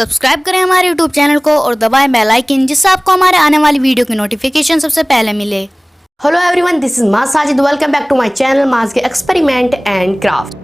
Subscribe करें हमारे YouTube channel को और दबाएं बेल आइकन, जिससे आपको हमारे आने वाली वीडियो की नोटिफिकेशन सबसे पहले मिले। Hello everyone, this is Maaz Sajid. Welcome back to my channel Maaz के एक्सपेरिमेंट एंड क्राफ्ट।